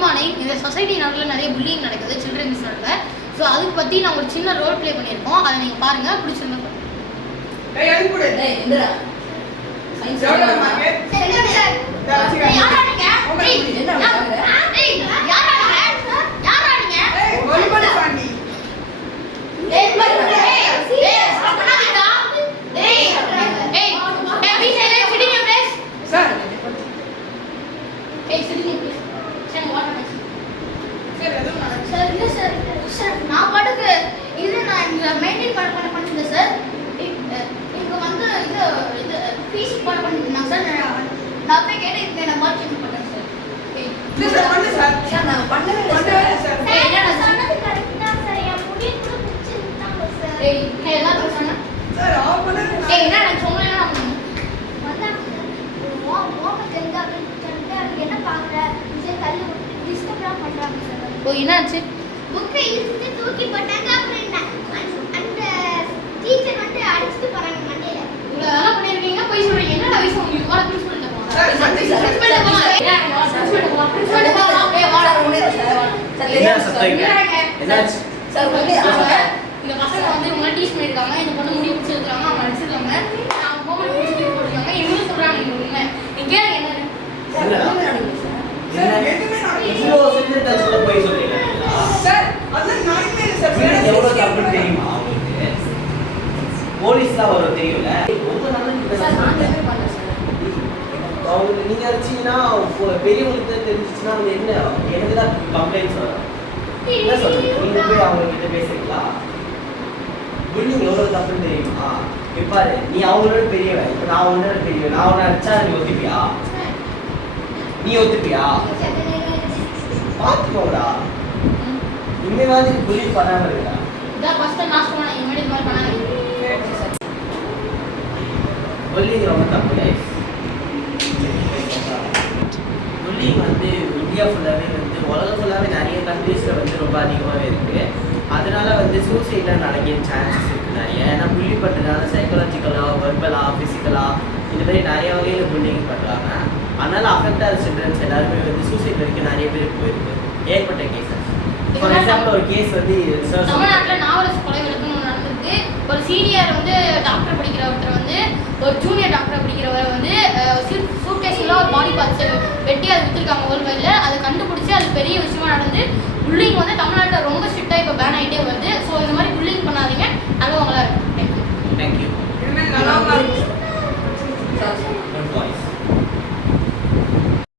Good morning. இந்த society நாட்டில் நிறைய புல்லிங் நடக்குது சில்ட்ரன்ஸ் நாட்டில். ஸோ அதுக்கு பற்றி நான் ஒரு சின்ன ரோல் ப்ளே பண்ணியிருக்கோம். அதை நீங்கள் பாருங்கள், பிடிச்சிருந்தா நான் பாட்டுக்கு இது நான் இங்க மெயின்டைன் பண்ணிருந்தேன் சார். இங்க வந்து இது பீஸ் பண்ணிருந்தேன் சார். நான் போய் கேட்டு இது நான் மார்க் செக் பண்ணேன் சார். சார் பண்ணு சார். நான் பண்ணவே இல்ல சார். என்ன சொன்னது கரெக்ட் தான் சார். என் முடி கூட பிடிச்சிருந்தாங்க சார். நான் எல்லாரும் சொன்னேன் சார் ஆஃப் பண்ணுங்க. என்ன நான் சொன்னேன்னா வந்தாங்க சார். மோக தெரிஞ்சா சொல்லிட்டு என்ன பாக்குற விஜய் கல்லு டிஸ்டர்ப் பண்றாங்க சார். ஓ என்னாச்சு? புக்கை இழுத்து தூக்கி போட்டாங்க. அப்புறம் அந்த டீச்சர் வந்து அடிச்சுட்டு போறாங்க மண்டையில. இவ்வளோ வேலை பண்ணியிருக்கீங்க, போய் சொல்கிறீங்க. என்ன வயசு உங்களுக்கு? வாடா பிரின்சிபல்கிட்ட போங்க. சார் பிரின்சிபல்கிட்ட போங்க. பிரின்சிபல்கிட்ட போங்க. இந்த பசங்க வந்து இவங்க டீச் பண்ணியிருக்காங்க. இந்த பொண்ணு முடி பிடிச்சிருக்காங்க, அவங்க அடிச்சிருக்காங்க, அவங்க ஹோம்ஒர்க் முடிச்சுட்டு போயிருக்காங்க. இவங்க சொல்கிறாங்க இந்த உண்மை. நீ கேளுங்க என்ன சார் எதுமே நான் இவ்வளோ செஞ்சு டச்ல போய் சொல்றீங்க சார் அதான் நானே சார் எவ்வளவு தப்பு தெரியுமா உங்களுக்கு? போலீஸ்லாம் வரும் தெரியும்ல. ரொம்ப நல்லது சார் நான் எதுவுமே பண்ணல சார். அவங்க நீங்க அடிச்சீங்கன்னா பெரியவங்களுக்கு தெரிஞ்சிச்சுன்னா வந்து என்ன எனக்கு தான் கம்ப்ளைண்ட்ஸ் வரும். என்ன சொல்றீங்க? நீங்க போய் அவங்க கிட்ட பேசுறீங்களா? புல்லிங் எவ்வளவு தப்புன்னு தெரியுமா? பாரு, நீ அவங்களோட பெரியவன், இப்ப நான் உன்னோட பெரியவன். நான் உன்னை அடிச்சா நீ ஒத்துப்பியா? நீ ஒத்துப்பியா? பாத்துக்கோடா, இனிமே வந்து புல்லிங் பண்ணாம இருக்கா. இதான் ஃபர்ஸ்ட் டைம் நான் சொன்னேன். இனிமேல் இது மாதிரி பண்ணாதீங்க. புல்லிங் ரொம்ப தப்பு கைஸ். புல்லிங் வந்து இந்தியா ஃபுல்லாகவே வந்து உலகம் ஃபுல்லாகவே நிறைய கண்ட்ரீஸில் வந்து ரொம்ப அதிகமாகவே இருக்குது. அதனால வந்து சூசைட்லாம் நடக்க சான்சஸ் இருக்குது நிறைய. ஏன்னா புல்லி பண்ணுறதுனால சைக்காலஜிக்கலாக, வெர்பலாக, ஃபிசிக்கலாக இந்த மாதிரி நிறைய வகையில் புல்லிங் பண்ணுறாங்க. அதனால அஃபெக்ட் ஆகிற சில்ட்ரன்ஸ் எல்லாருமே வந்து சூசைட் வரைக்கும் நிறைய பேர் போயிருக்கு ஏற்பட்ட கேசஸ். ஃபார் எக்ஸாம்பிள் ஒரு கேஸ் வந்து தமிழ்நாட்டில் நாவலஸ் கொலை வழக்குன்னு ஒன்று நடந்திருக்கு. ஒரு சீனியர் வந்து டாக்டர் படிக்கிற ஒருத்தர் வந்து ஒரு ஜூனியர் டாக்டர் படிக்கிறவர் வந்து சூட்கேஸில் ஒரு பாடி பார்ட்ஸ் வெட்டி அதை விற்றுருக்காங்க வேர்ல்டு வைடில். அதை கண்டுபிடிச்சி அது பெரிய விஷயமா நடந்து புல்லிங் வந்து தமிழ்நாட்டில் ரொம்ப ஸ்ட்ரிக்டாக இப்போ பேன் ஆகிட்டே வருது. ஸோ இந்த மாதிரி புல்லிங் பண்ணாதீங்க. நல்லவங்களா இருக்கும். தேங்க்யூ. இனிமேல் நல்லா